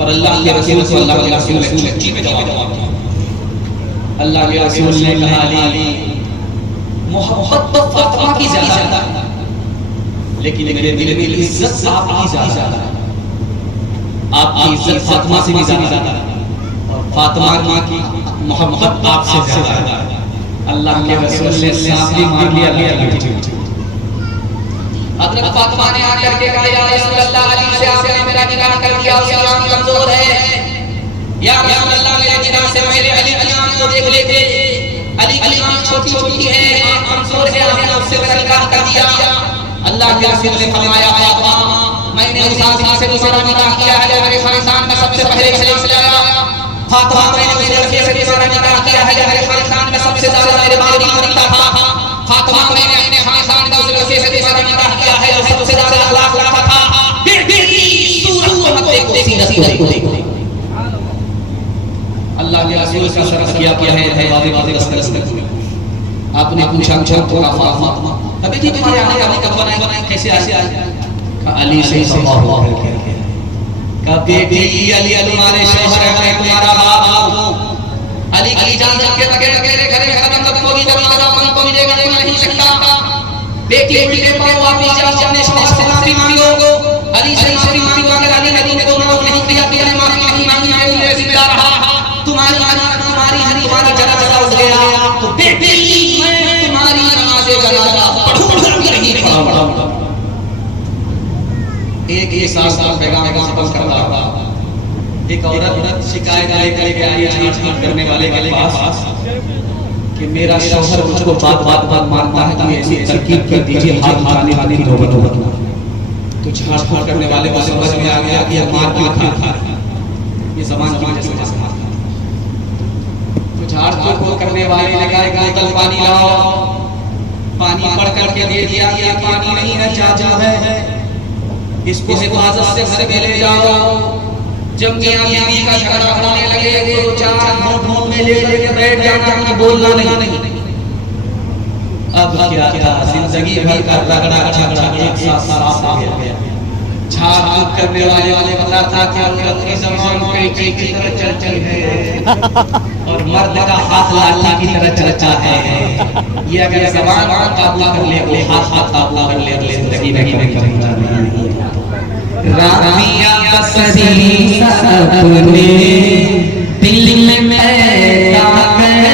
पर अल्लाह के रसूल सल्लल्लाहु अलैहि वसल्लम ने सच्ची में जवाब दिया। अल्लाह के रसूल ने कहा अली मोहब्बत तो फातिमा की ज्यादा है, लेकिन मेरे दिल में इज्जत आपकी ज्यादा है। आपकी इज्जत फातिमा से भी ज्यादा है और फातिमा की मोहब्बत आपसे ज्यादा है। अल्लाह के रसूल ने सामने मार लिया हज़रत फातिमा ने आकर के कहा या रसूल अल्लाह अली से आपने मेरा निकाह कर दिया, उसका नाम कमजोर है। या रसूल अल्लाह मेरे निकाह से मेरे अली की आंख को देख लेते, अली की आंख छोटी छोटी है, आंख कमजोर है, आपने उससे मेरा निकाह कर दिया। अल्लाह के रसूल ने फरमाया फातिमा मैंने उस आदमी से दूसरा निकाह किया है जो मेरे खानदान में सबसे पहले इस्लाम ले आया। फातिमा मैंने उस लड़के से दूसरा निकाह किया है जो मेरे खानदान में सबसे ज्यादा मेरे बाल मानता था। फातिमा मैंने अपने खानदान में उस लड़के से दूसरा निकाह किया है जो सबसे ज्यादा अखलाक रखता था। बेटी सूरत को मत देखो, सीरत को देखो। अल्लाह के रसूल का शर्त किया है वादे दस्तक। आपने पूछा तो फातिमा अभी थी तुम्हारे आने का कब बनाए कैसे आए? अली से सवाल का बेटी अली तुम्हारे शौहर है, मैं तुम्हारा बाप हूं। अली की इजाजत के बगैर मेरे घर कदम तक कोई दरवाजा बंद तो मिलेगा नहीं सकता। बेटी उल्टे पांव वापस जाओ, अपने शौहर से माफी मांगो, अली से माफी मांगो। अगर अली ने तुम्हें दोनों नहीं किया तो माफी नहीं मांगी, मैं उन्हें जिंदा रहा। तुम्हारी जनाजा उठ गया तो बेटी मैं तुम्हारी नमाज़े जनाजा पढ़ूंगा भी नहीं पढ़ूंगा। एक साल पैगाम खत्म कर रहा, एक औरत शिकायत लेकर के आई छाट करने वाले के पास कि मेरा शौहर मुझको बात मारता है कि ऐसी तरकीब कर दीजिए हाथ उठाने वाली नौबत हो। तो छाट करने वाले को समझ में आ गया कि मार क्यों खा ये ज़बान की वजह से मार। तो झाड़ फूक करने वाले ने कहा बोतल पानी लाओ, पानी पड़ करके दे दिया। ये पानी नहीं है चाचा है, इसको हिफाजत से घर में ले जाओ। जब मियां बीवी का झगड़ा होने लगे तो चार घूंट में लेकर के बैठ जाना कि बोलना नहीं। अब क्या था, जिंदगी भर का रगड़ा झगड़ा एक साथ साफ हो गया। झाड़ फूक करने वाले पता था कि औरत की ज़बान पेटी की तरह चलती है और मर्द का हाथ लाठी की तरह चलता है। ये अगर ज़बान काबू कर ले वो हाथ काबू कर ले तो जिंदगी नहीं कभी राबिया बसरी अपने दिल में पैदा कर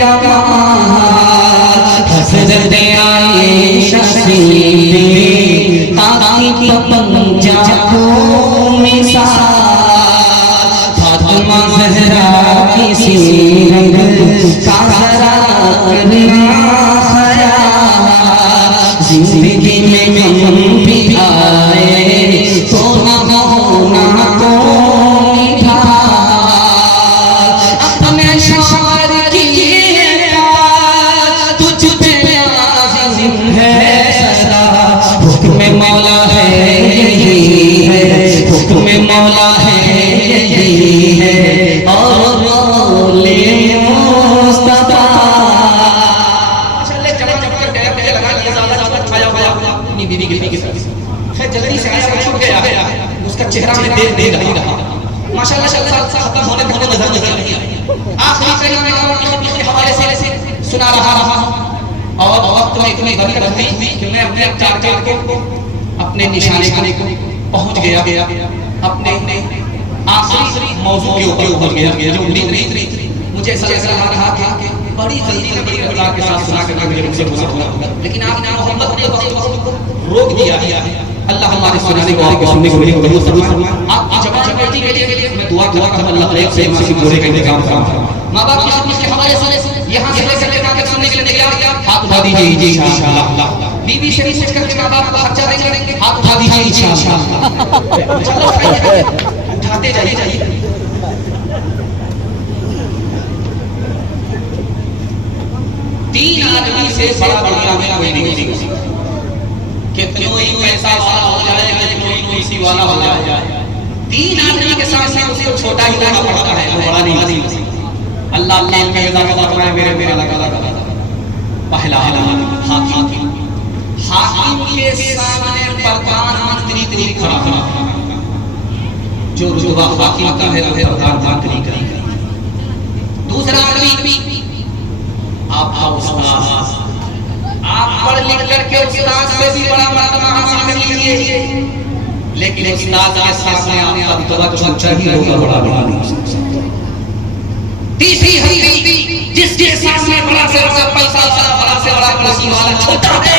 कमाल हज़रत आयशा सीबी ताकि पंजा को मिसाल फातिमा ज़हरा की सीरत का ज़रा करना ख़याल ज़िंदगी में गम भी आए तो ना होना तो मीठा अपने शार की तुझ पे आज़िम है सदा। हुक्म मौला है यही है, हुक्म मौला है यही है और मौले मुस्तफा। चले चला चल कर गया मुझे लगा कि ज़्यादा छाया हुआ अपनी बीवी के साथ जल्दी से आया छुप गया, उसका चेहरा में देख रहा। माशाल्लाह खत्म होने नजर नहीं आई। आखिरी कलमे के हवाले से सुना रहा और वक्त में इतनी गलत थी कि मैं अपने टारगेट को अपने निशाने को पहुंच गया। अपने आखिरी मौजू के ऊपर पहुंच गया जो उम्मीद नहीं थी। मुझे ऐसा लग रहा था कि बड़ी जल्दी में बड़ी रफ्तार के साथ सुना करके मुझे गुजर होगा, लेकिन आपने मोहब्बत ने रोक दिया। अल्लाह हमारे सुनाने को आपके सुनने को मिले कबूल फरमाए। आपकी जवान बेटी के लिए मैं दुआ करता हूं अल्लाह एक से मां की पूरे का इंतजाम फरमाए। मां बाप की खिदमत के हवाले से यहां से लेकर के आगे सुनने के लिए तैयार हाथ उठा दीजिए इंशाअल्लाह। बीवी से पूछ करके मां बाप को खर्चा देंगे, हाथ उठा दीजिए इंशाअल्लाह। चलो उठाते जाइए। तीन आदमी से बड़ा दुनिया में कोई नहीं हो सकता। कितने ही पैसा वाला हो जाए, कितने ही इसी वाला हो जाए, तीन आदमी के साथ साथ उसको छोटा ही होना पड़ता है, वो बड़ा नहीं हो सकता। अल्लाह में इजाजत फरमाए मेरे अलग पहला हाकिम के सामने प्रधानमंत्री खड़ा जो रुतबा हाकिम का है वो है प्रधानमंत्री का। दूसरा आदमी आपका उस्ताद, आप पढ़ लिख करके उस्ताद से भी बड़ा मर्तबा हासिल कर लीजिए, लेकिन उस्ताद के सामने आपका रुतबा छोटा ही होगा, बड़ा नहीं। तीसरी हस्ती जिसके सामने बड़ा से बड़ा पैसा, बड़ा से बड़ा कुर्सी वाला छोटा है,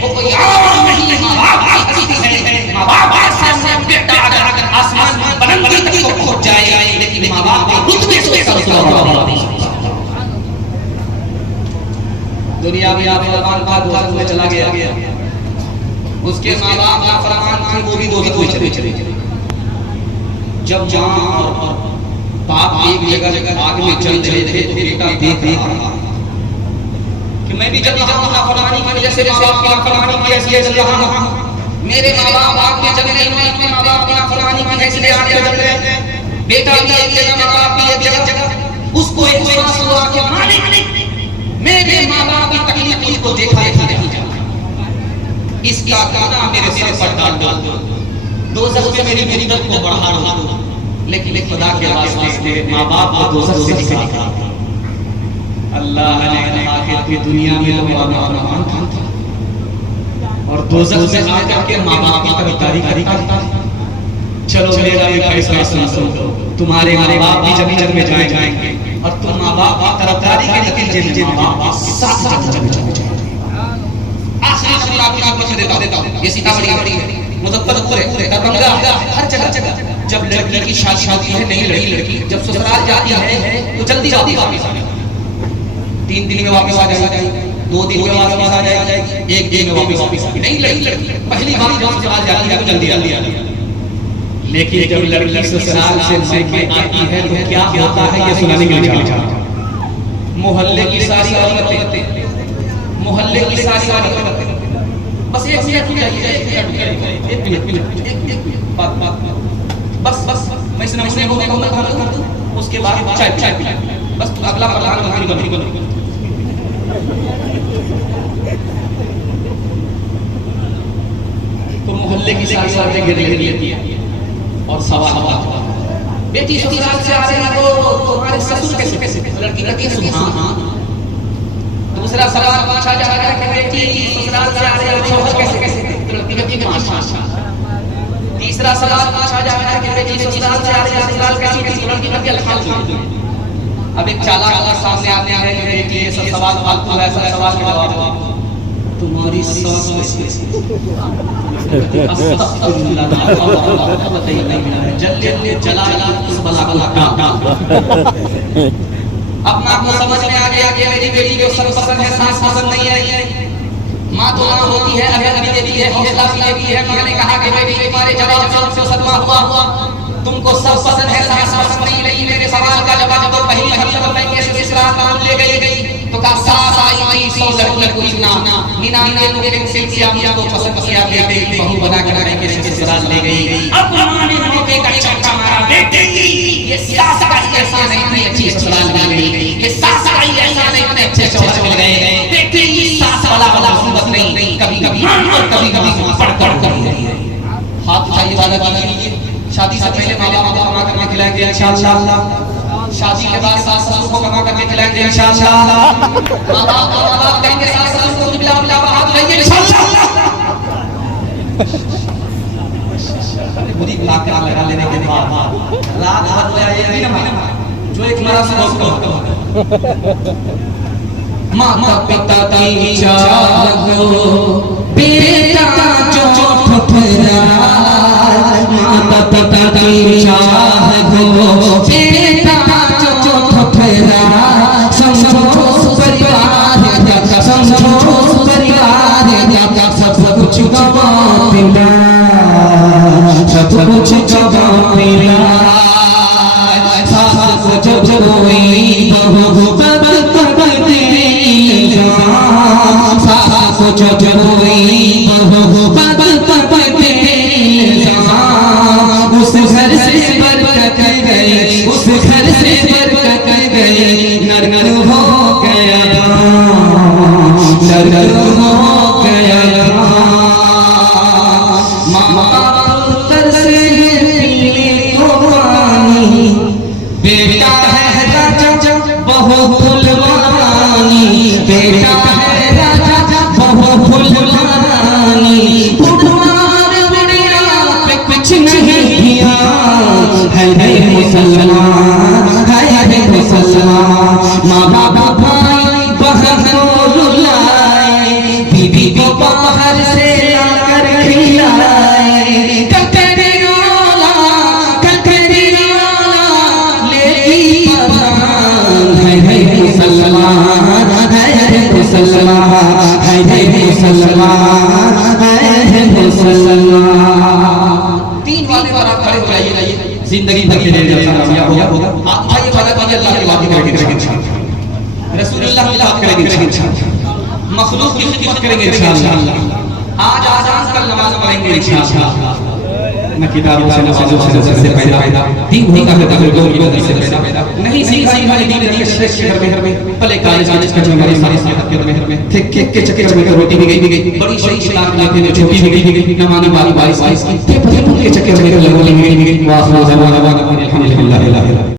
वो कोई और नहीं है, माँ बाप की हस्ती है। माँ बाप के सामने बेटा अगर आसमान बुलंदी तक को पहुंच जाए, लेकिन माँ बाप के रुतबे से बड़ा नहीं। दुनिया में आप फरमान का दोस्त में चला गया, उसके माँ बाप का फरमान थे वो भी दोस्त में चले। जब माँ और बाप एक जगह आग में चल रहे थे तो बेटा देख रहा कि मैं भी जब यहाँ नाफरमानी की वजह से माँ बाप की नाफरमानी की इसलिए चल रहा हूँ, मेरे माँ बाप आग में जल रहे हैं, अपने माँ बाप की नाफरमानी की इसलिए आग में जल रहे हैं। बेटा भी एक जगह, माँ बाप भी एक जगह, उसको एहसास हुआ कि मालिक मेरे माँ बाप की तकलीफ उसको देखा नहीं जाता, इसका गुनाह मेरे सर पर डाल दो, दोज़ख में मेरी इज्जत को बढ़ा दो। लेकिन खुदा के वास्ते माँ बाप को दोज़ख से निकाला। अल्लाह ने कहा कि दुनिया में लोग नाफरमान था और दोज़ख से आकर के माँ बाप की तरफदारी करता। चलो मेरा भी फैसला सुनो, तुम्हारे माँ बाप भी जन्नत में जाएंगे और तुम माँ बाप की तरफदारी के नतीजे में माँ बाप साथ जन्नत में जाएंगे। आखिरी खबर आपको देता हूं, ये सीतामढ़ी है, मुजफ्फरपुर है, दरभंगा, हर जगह। जब लड़की की शादी होती है, नई लड़की जब ससुराल जाती है तो जल्दी वापस आ जाती है। 3 दिन में वापस आ जाएगी, 2 दिन में वापस आ जाएगी, 1 दिन में वापस आ जाएगी। नई लड़की पहली बार जब ससुराल जाती है तो जल्दी आ जाती है। लेकिन जब लड़की ससुराल से मायके आती है तो क्या होता है ये सुनाने के लिए जा रहा हूं। मोहल्ले की सारी औरतें बस एक मिनट बस मैं सुनाने को कहूंगा, उसके बाद चाय पी, बस अगला प्रधानमंत्री बन। तो मोहल्ले की सारी औरतें घेर लेती है और सवाल बेटी ससुराल से आ रही है तो तुम्हारे ससुर कैसे? लड़की कहती है हाँ। दूसरा सवाल पूछा जा रहा है कि बेटी ससुराल से आ रही है शौहर कैसे? लड़की कहती है माशाल्लाह। तीसरा सवाल पूछा जा रहा है कि बेटी ससुराल से आ रही है ससुराल कैसी? लड़की कहती है अल्हम्दुलिल्लाह। अब एक चालाक सामने आते हैं कि बेटी ये सब सवाल फालतू है, सब सवाल के जवाब तुम्हारी सास कैसी? अपना आपको समझ में आ गया कि मेरी बेटी को सब पसंद है, सास पसंद नहीं है। माँ तो माँ होती है, अभय भी देती है, हौसला भी देती है। माँ ने कहा कि बेटी तुम्हारे जवाब से सदमा हुआ, तुमको सब पसंद है, सास पसंद नहीं रही। मेरे सवाल का जवाब तो पहली हफ्ते में कैसे ससुराल मान ले गई? तो का सास आई 100 लड़की पूछना 99 लोगों ने सिलसिला मियां को पसंद किया, बेटे बहू बना कर के ससुराल ले गई। अब मां ने मौके का चक्का मारा, बेटे ये सास का ऐसा नहीं इतनी अच्छी ससुराल मिल गई, ये सास का ऐसा नहीं इतने अच्छे शौहर मिल गए। बेटे ये सास वाला मुसीबत नहीं, कभी-कभी और कभी-कभी पड़कर कर रही है। हाथ उठाइए वाला कीजिए। शादी से पहले माँ बाप को कमा करके खिलाएंगे इंशाअल्लाह, शादी के बाद सास ससुर को कमा करके खिलाएंगे इंशाअल्लाह, माँ बाप कहेंगे सास ससुर को बिला हाथ उठाइए इंशाअल्लाह। बुरी लाख लगा लेने के बाद रात भर लगा ये नहीं ना जो एक मरा से होता है। माता पिता की चाह हो बेटा जो ठुठराए, माता पिता की चाह हो बेटा जो ठुठराए, समझो परिवार का, समझो परिवार का सब कुछ गवा मिला, सब कुछ गवा मिला। सास को जब कोई बहू जो कोई बहू उस घर से बेटा है राजा बहु फुलवानी, फुटवार बुढ़िया पे कुछ नहीं किया। है मुसलमान, है मुसलमान। माँ बाप भाई बहन को रुलाए, बीवी को बाहर से लाकर खिलाए। मुसलमान है मुसलमान, है मुसलमान, है मुसलमान। तीन वाले पर आप खड़े हो जाइए, जिंदगी भर के लिए कामयाब होगा। आप भाई वादा कीजिए अल्लाह की बात करेंगे इंशाअल्लाह, रसूलुल्लाह की बात करेंगे इंशाअल्लाह, मखलूक की खिदमत करेंगे इंशाअल्लाह, आज आजान कल नमाज पढ़ेंगे इंशाअल्लाह। न किताबों से नवाजों से पैदा दीन होता है तबलीगों की मदद से पैदा नहीं सीखा हमारी दीन के शहर में भले कॉलेज के हमारे सारे साथ के में थे केक के चक्कर में रोटी भी गई, बड़ी बड़ी किताब लेते हैं, छोटी भी गई, नमानी वाली 22 के चक्कर में लगो लेंगे। वाह वाह वाह, अल्हम्दुलिल्लाह।